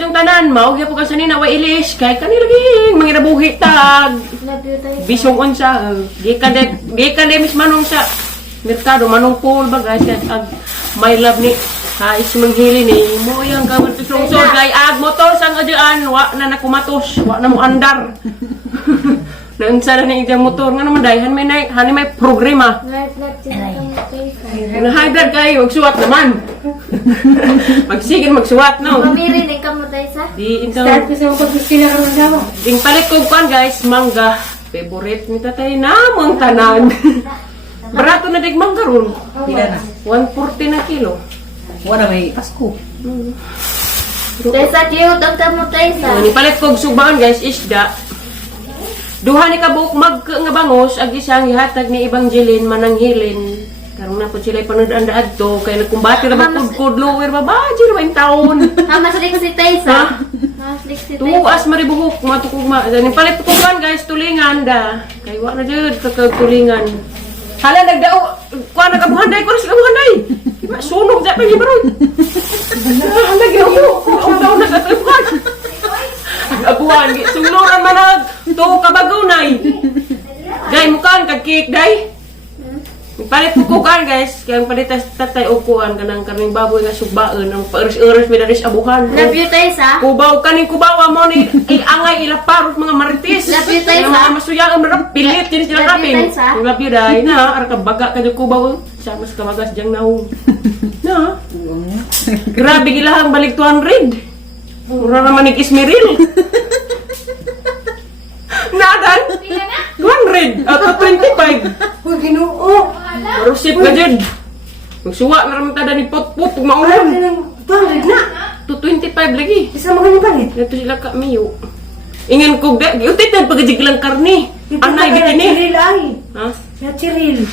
yung tanan, mao gyud po ka sanina wa ilis kay kani lagi manginabuhi tag. Bisong unsa, gikan de mis manong sa merkado manong pool ba guys ag my love ni ha is manghili ni mo yang gamit pisong so kay ag motor sang adyan wa na nakumatos, wa na mo andar. Naunsa na ni iyang motor nga naman dai hani may programa. Na high blood kayo, magsuwat naman. Magsigil magsuwat no. Mamiri ni kamo dai sa. Di intaw. Start ko sa mga pagkikila ka ng dawa. Ding palit ko kuan guys, mangga. Favorite ni tatay namang tanan. Barato na dig mangga ron. Pila na? 140 na kilo. Wala may Pasko. Dai sa cute ang kamo dai sa. Ni palit ko subahan guys, isda. Duha ni kabuk mag nga bangos ag isang ihatag ni Evangeline mananghilin. Karong na po sila panood-anda adto kay nagkumbati ra magkudkod lower babaji ra in taon. Hamaslik si Taysa. Hamaslik si Taysa. Tuas maribuhok matukog ma. Ni palit ko kan guys tulingan da. Kay wa na jud tulingan. Hala nagdao kuan nagabuhanday ko sa kabuhanday. Diba sunog sa pagi baron. Hala gyud ko. Daw nagatuhan. Abuhan, suluran manag. To kabagunay. Gay mukan kag cake day. Palit ko kan guys, kaya palit tatay ukuan kanang karning baboy nga subaen ang pares-eres medaris abuhan. Love you Taysa. Kubaw kaning kubaw mo ni angay ilaparot mga marites. Love you, Taysa. Mga masuyang ang pilit din sila Love you, kapin. Taysa. Love you day na ara ka baga ka kubaw. Sa mas kamagas jang naong. Na. Grabe gilahang balik 200. Mura naman ni Ismeril. Nadan? 200 at 25. Uy, Ginoo. Marusip ka dyan. Magsuwa na naman tada ni Potpot. Kung maulan. 200 na. To 25 lagi. Isa mo ganyan palit. Ito sila ka miyo. Ingan ko, giutit na pagkajig lang karni. Anay bitini. Chiril ay. Ha? Ya Chiril.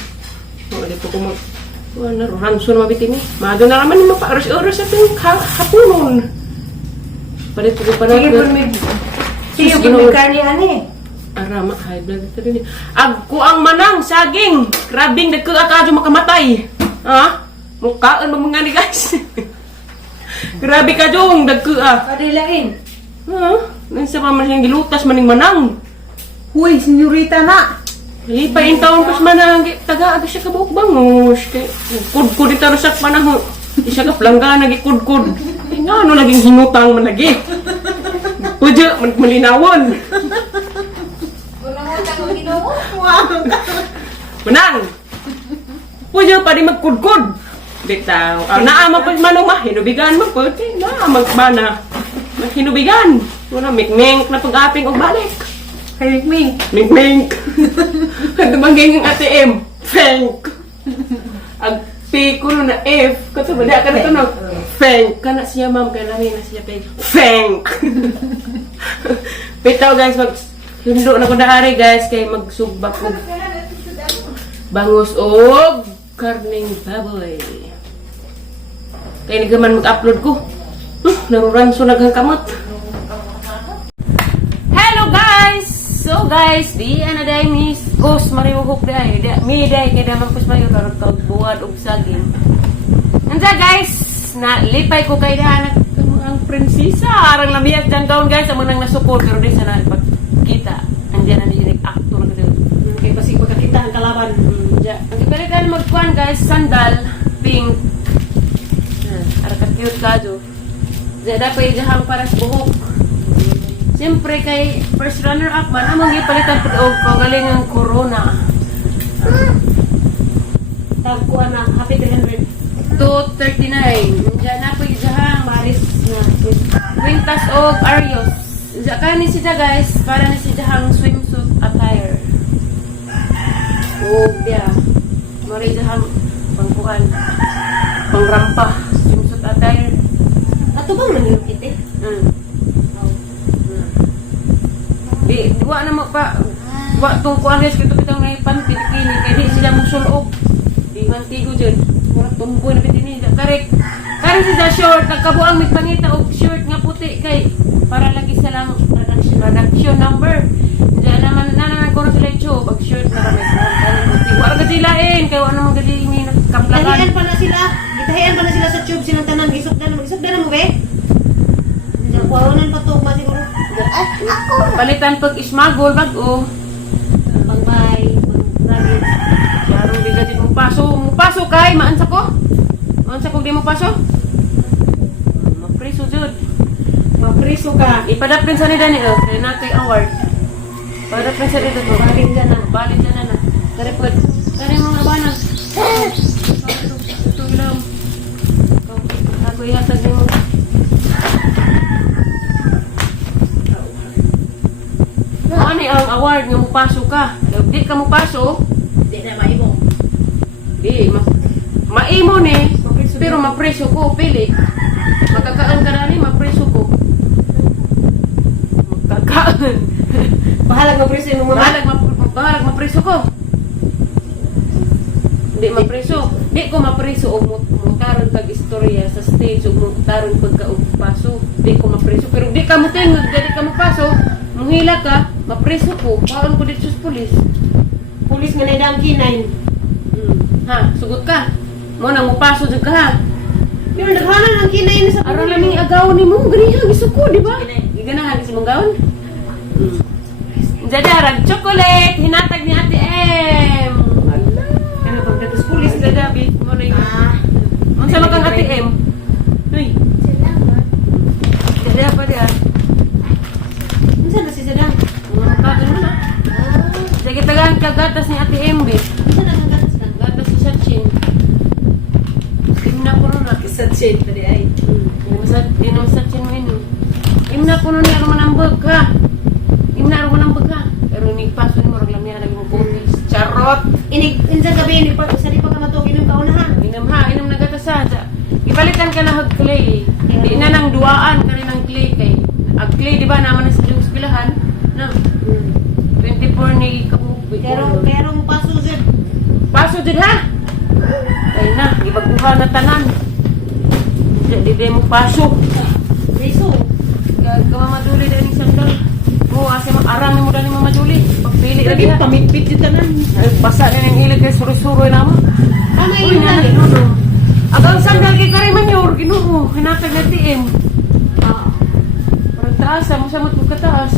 Wala po ko mag... Wala, ranso na mabitini. Mado na naman yung mapa-oras-oras sa itong hapunon. Palit ko pa na. Sige po may... Sige po may karni ani. Arama, high blood ito rin. Agko ang manang, saging. Krabing, nagkakadyo makamatay. Ha? Mukhaan mo mga ni guys. Grabe ka dong, nagkaa. Padilain. Ha? Nansa pa man siyang gilutas maning manang. Huy, senyorita na. Lipay yung taon pas manang, taga-aga siya kabuk bangus. Kudkud ito na sa panahon. Isa ka plangga, nagikudkud. Eh nga, ano naging hinutang man lagi. Pudyo, malinawon. Manang! Pwede pa rin magkudkod. Bitaw. Naamag pa manong hinubigan mo po. Naamag ba na? Hinubigan. Wala, mikmink na pag-aping o balik. Kay Ming. Mink-mink. Dumaging yung ATM. Fenk. Ag P ko na F. Kato ba? Di ka na ito no? Fenk. Kana siya ma'am. Kailangan na siya kay Fenk. Bitaw guys, hindo na ko na hari guys. Kay magsugbak ko. Bangus o karning baboy. Kaya nagaman mag-upload ko. Naruranso naghang kamot. Hello guys! So guys, di ana day mis kus mariwhok day. Mi day kay daman kus mayo karon tawag buwad og saging. Anja guys, na lipay ko kay dahan ang prinsesa. Arang lamiyag dang gaon guys amo nang nasupor pero di sana pagkita. Andiyan na ni actor na gud. Kay basig pagkakita ang kalaban. Ang kailangan magkuhan guys, sandal, pink. Ara ka cute ka do. Zeda pa ijahang para sa buhok. Siyempre kay first runner up man, amang ipalitan po og kagaling ang corona. Tagkuhan na, happy 300. 239. Diyan na po ijahang maris na. Quintas og Arios. Diyan ka ni siya guys, para ni siyahang swimsuit attire. Oh, yeah. Mari jahang pangkuhan. Pangrampa. Swimsuit attire. Ato bang nangyukit eh? Di, wa na magpa... Wa tong kuhan guys, kito kitang naipanpit kini. Kaya di sila mong sulok. Di mantigo dyan. Mura tumboy na pitini. Karek. Karek siya short. Nagkabuang may pangita o short nga puti. Kay para lagi silang reduction number. Diyan naman ko na sila ito. Pag short na kami. Wala ka silain. Kaya wala naman kasi ini nagkaplakan. Itahian pa na sila sa tube silang tanan. Isugdan na mo be? Wawanan pa to, siguro. Palitan pag ismagol, bago. Pang-bay. Pang-ragit. Klaro, di ka din mo paso. Mo paso kay, maansa ko? Maansa ko di mo paso? Mapriso, Jud. Mapriso ka. Ipadapin sa ni Dani, kaya na kay award. Ipadapin sa dito, Baling ka na. balik ka na na. Karepot. Kaya mga banag. Ito lang. Ako ihatag mo. Ano ang award nga mo paso ka? Di ka mo paso, Di na maibong. di, maimo ni, pero mapreso ko, pili. Makakaan ka na ni, mapreso ko. Makakaan. Bahalag mapriso yung mga. Bahalag mapreso ko. Di mapreso. Di ko mapreso o mutaron kag istorya sa stage o mutaron pagka og paso. Di ko mapreso. Pero di ka mo tingog, di ka mo paso, muhila ka, mapreso ko. Kaon ko dito sa pulis. Pulis nga na ang kinain. Ha, sugot ka. Mo nang mupaso jud ka ha. Pero naghanan ang kinain sa Aron laming agaw ni mo, ganiha gusto ko, di ba? Giganahan si mong gawon. Jadi arag chocolate, hinatag ni Ate M. Ano pag datos pulis Pulis na. gagabi mo na yun. Unsa man kang Ate M? Uy, Salamat. jadi apa dia? Minsan na si Sadang. Kagan mo na. Sige tagaan kagatas ni Ate M, be. Minsan na nagatas ka. Gatas si Sachin. Imna ko na. Isat shade pa di ay. Di naman Sachin mo yun. Imna ko na niya rumanambag ka. Imna rumanambag ka. Pero ni paso ni mo rin lang niya naging pulis. Charot! Minsan gabi, sa di pa ka matukin yung kaunahan. Inom na gatas sa. Ipalitan ka na hag clay. Di na nang duaan ka rin ng clay kay. Ag clay, di ba naman na sa yung eskwelahan? Na, 24 ni Kabubi. Pero mo paso Zed. Paso din ha? Ay na, ibaguha na tanan. Di mo paso. Riso. Kamamaduli dahil yung sandal. Oo, kasi arang mo dahil mamaduli. Pagpili lagi Lagi ha. pamipit yung tanan. Ay, basa rin ang hilig kay suru-suru na mo. Tama Uy, yun na, lagi. no. Agang sandal kay Karimanyor, ginoo. Hinatag na TM. Parang taas, mo sa magkataas.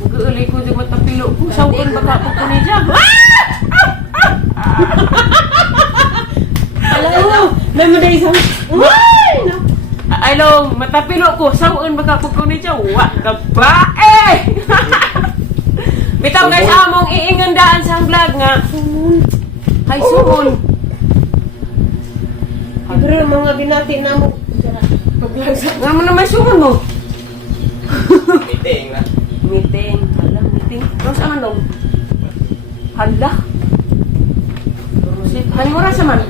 Mag-uuli ko yung matapilo ko. Sawin baka po ko ni Jam. Alam mo, may maday isang. Ay, long, matapilo ko. Sawin baka po ko ni Jam. Wa, gabae! Bitaw guys, among iingandaan sa vlog nga. Hay, sumun. Pero mga binati na mo. Nga mo naman sumun mo. Meeting na. Meeting. Hala, meeting. Terus ano dong? Hala. Hay mo rasa man.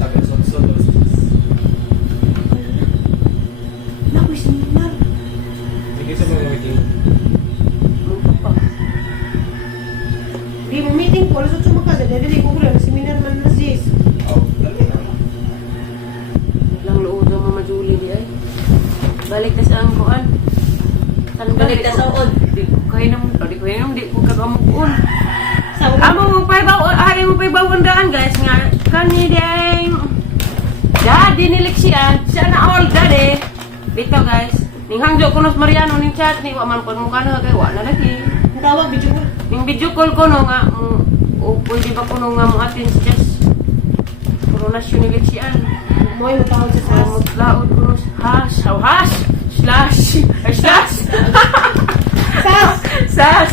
Tagal sot-sot. Nakoy seminar. Hindi sa mga meeting. Di mo meeting po, alas 8 makasal. Dili ko kulang, seminar man na sis. Oh, dali na. Lang loob ng Mama Julie di ay. Balik na sa ang kuan. Balik na sa uod. Di ko kayo naman. Di ko kayo di ko kagamukuan. Sa Amo mo pa bawon, ay mo pa bawon daan guys nga. Kani di ay Daddy nilik siya. Siya na all daddy. Dito guys. Ning hangjo ko nos Mariano ning chat ni wa man pud mo kana kay wa na lagi. tawag, video ko. Ning video call ko no nga o pwede ba ko no nga mo atin si Jess. Coronasyon ni Lixian. Mo yung tawag sa Sa sas. mutlaod ko no hash. Oh, hash. Slash. Ay, slash. Sas! Sas.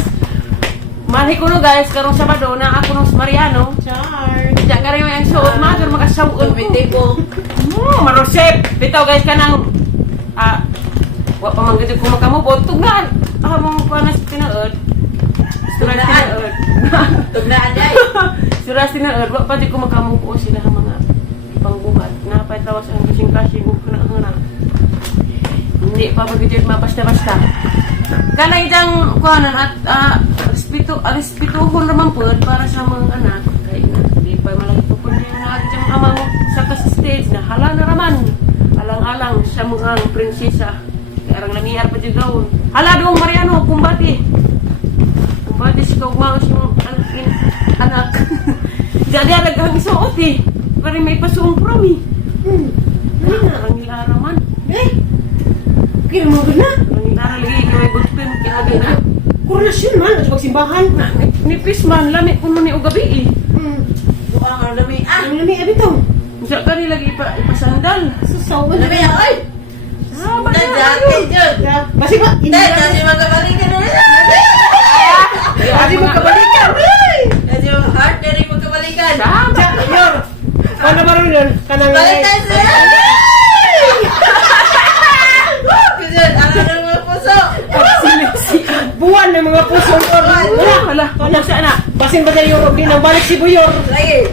Mali ko no guys, karong Sabado na ako no sa Mariano. Char! Diyan ka rin yung suot mga pero makasawon ko. ko. Marosep. Bitaw guys ka ng wa pa man gid ko makamubot tugnan. Mong panas tinaod. Surat tinaod. Tugdaan day. Surat tinaod wa pa di ko makamubo sila ang mga pangbuhat. Napay tawas ang kasing-kasing ko na nga. Hindi pa magigit mabasta-basta. Kanay dang kuanan at respetuhon naman po para sa mga anak. Kaya di pa malaki po kundi yung nagdiyang amang sa stage na hala na raman. Alang-alang sa mga prinsesa. Kaya arang nangyayar pa dyan gawon. Hala doong Mariano, kumbati. Kumbati si kaugmaos yung anak. Jadi alag ang isuot eh. Pero may pasuong promi. Rangil-ara man. Eh, kira mo ba na? Rangil-ara lagi yung may gulpin. Kinagay na. Koronasyon man, at magsimbahan. Nipis man, lamit po man ni ugabi eh. Doa nga lami. Ang lami, abito. Diyan ka rin lagi ipasandal. Sasaw ba Lami na? ay. Ah, ba Na na? jacket yun. Basi ba? Hindi, kasi magkabalikan na rin. Kasi mo kabalikan. Kasi yung heart na rin magkabalikan. Sama. Yor. Ano ba rin yun? Kanang Balikan siya! Kasi ano na mga puso. buwan ng mga puso. Wala. Wala siya na. Basin ba tayo Europe din ang balik si Buyor? Lagi.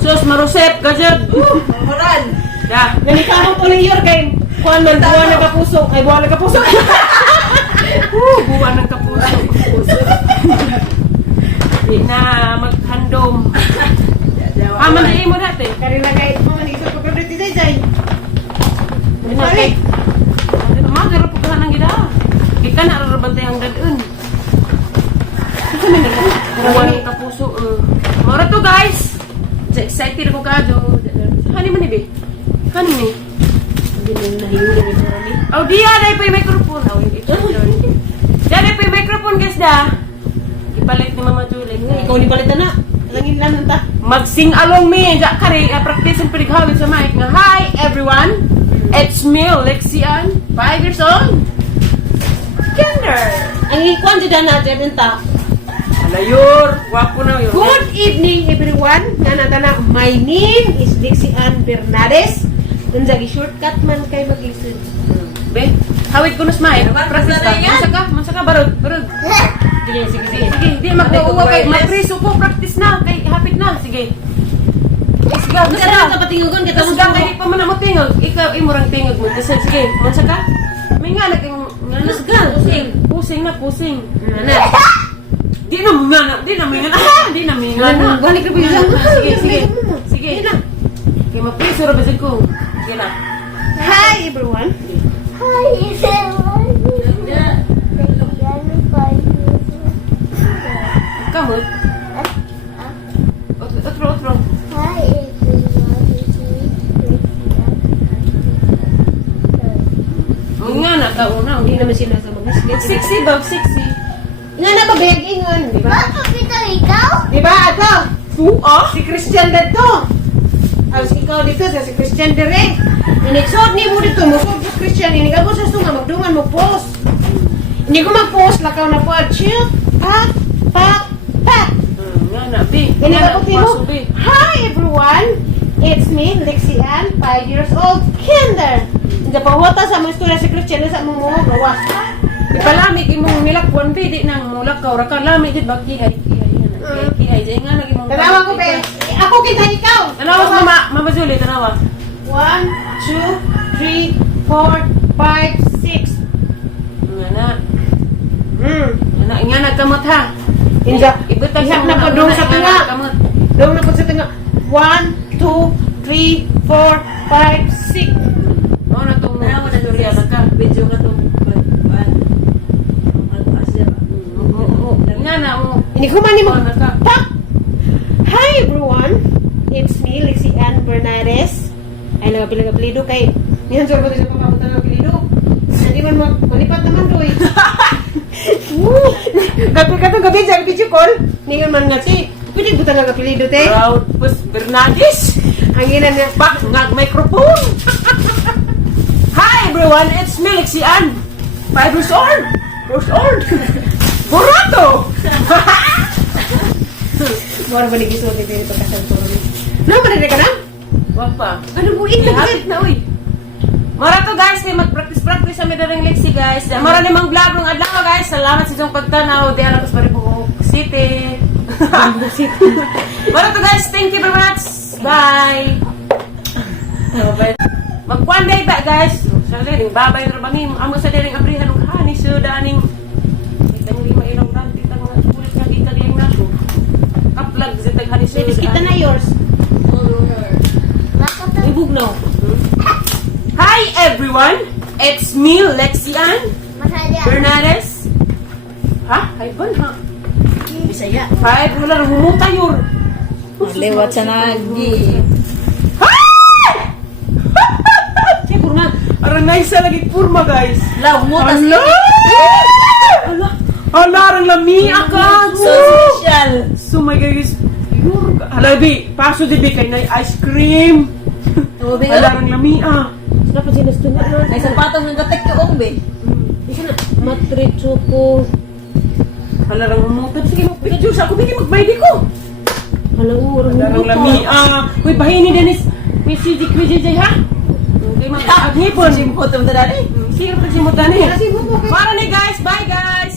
Sus, marusep ka dyan. Mamuran. Ya. Nanikahang ko ni Yor kay kuan man buwan ng kapuso. Ay buwan ng kapuso. Buwan ng kapuso. Di na maghandom. Aman na mo dati. Karila kay mga nito ko pero di day. Balik. Magaro po ka nang gida. Di ka na rarabantay ang dadun. Ito man na. Buwan ng kapuso. Mora to guys. Excited ko ka jo. Hani man ni. Hani ni. Hindi mo nahihuli ni Sorali. Oh, dia dai pa yung microphone. Oh, ito. Dia dai pa yung microphone guys da. Ipalit ni Mama Julie. Ikaw ni palitan na. Langin lang ta. Mag-sing along me. Diya ka rin. Practice and pinaghawin sa mic. Nga, hi everyone. It's me, Lexian. 5 years old. Kinder. Ang ikuan jud na jud ta. Alayor. Wapo na yun. Good evening everyone. Nga na my name is Dixie Ann Bernades. Unsa gi shortcut man kay mag-listen. Be, hawid ko na smile. Naman, Practice ka. masaya. Mansa ka, barod. Sige. Sige, di magkuha kay mag-preso ko. Practice na. Kay hapit na. Sige. Sige, Unsa na ka patingugon kita Tapos ka, kaya pa man mo tingog. Ikaw, imurang tingog mo. Kasi, sige, mansa ka? May nga, Mas ka. Pusing na. Ana. Di na mingan. Balik ka bilang. Sige. Kaya mapriso ra basig ko. Sige na. Hi everyone. Kamot. Otro. Ang nga na, kauna. Hindi naman sila sa mga Sexy ba? Sexy. Nga na babeg ingon, di ba? ikaw? Di ba ato? Tuwa? Si Christian dito. As ikaw dito sa si Christian dire. Inixod ni mo dito mo ko Christian ini ka sa nga magdungan mo post. Hindi ko mag-post lakaw na po chill. Pat. Nga na, bi. Ini Nga ka na, po timo. paso, bi. Hi everyone. It's me, Lexi Ann, 5 years old, kinder. Hindi pa wata sa mga istorya si Christian sa mo mo gawas. Ipalamig imong nilakwan, bi. Di nang mulakaw. Raka lamig, di ba? Kihay. Diyan nga lagi mong... Tanawa ko pe. Ako kita ikaw. Tanawa, Mama Julie, tanawa. 1, 2, 3, 4, 5, 6. Nga na. Nga nagkamot ha. Inja. Ibutang Ihap na po doon sa tunga. Kamot. Doon na po sa tunga. 1, 2, 3, 4, 5, 6. Ano na itong storya na ka? Video ka to. Nga na mo. Hindi ko man ni mo. Ano ka? Pak! Hi everyone. It's me, Lexi Ann Bernades. Ay, nagapila apelido kay. Ngayon, sure ba ito sa papapunta ng apelido? Hindi man malipat naman doy. Gabi sa video call. Ngayon man nga si. Pwede buta ng apelido, te. Proud Pus Bernadis. Ang ina niya. Bak, microphone. Hi everyone, it's me, Lexi Ann. 5 years old. Burato! Mora ba nagisulti dito pagkasal ko rin? No, marinig ka na? Wag pa. Ano mo ito? Hapit na, uy. Mara to guys, kay mag-practice sa medaling Lexi guys. Mara namang vlog ng adlaw guys. Salamat sa inyong pagtanaw. Di alam ko sa Paribong City. Mara to guys, thank you very much. Bye. Magkuhan day ba guys? Sa diring babay na bangin. Amo sa diring abrihan ng hani sudaning. Itang lima ilang ranti tang mga sulit nga kita diyang nato. Kaplag sa taghani Baby, kita na yours. Ibug no. Hi everyone, it's me, Lexi Ann Bernades. Ha? Hi ban ha? Bisaya. 5, wala nang humutayor. Lewat sa nagi. siya lagi forma, guys. La, mutas. Ala! Ala! Ala, ang lamia ka! So social. So my guys, hala, bi, paso di bi kay na ice cream. Hala, ang lamia. Dapat sinusto na. Ay, sapatos ng gatek ko, Ombe. Isa na. Matritso ko. Hala, ang umutap. Sige, magpicture sa ako. Bigay magbaydi ko. Hala, urang Hala, ang lamia. Uy, bahin ni Dennis. Uy, si JJ, ha? Okay, mag-aghipon. Simpo, ito mo dali. Sige, pagsimutan eh. Kasi mo po Para ni guys, bye guys!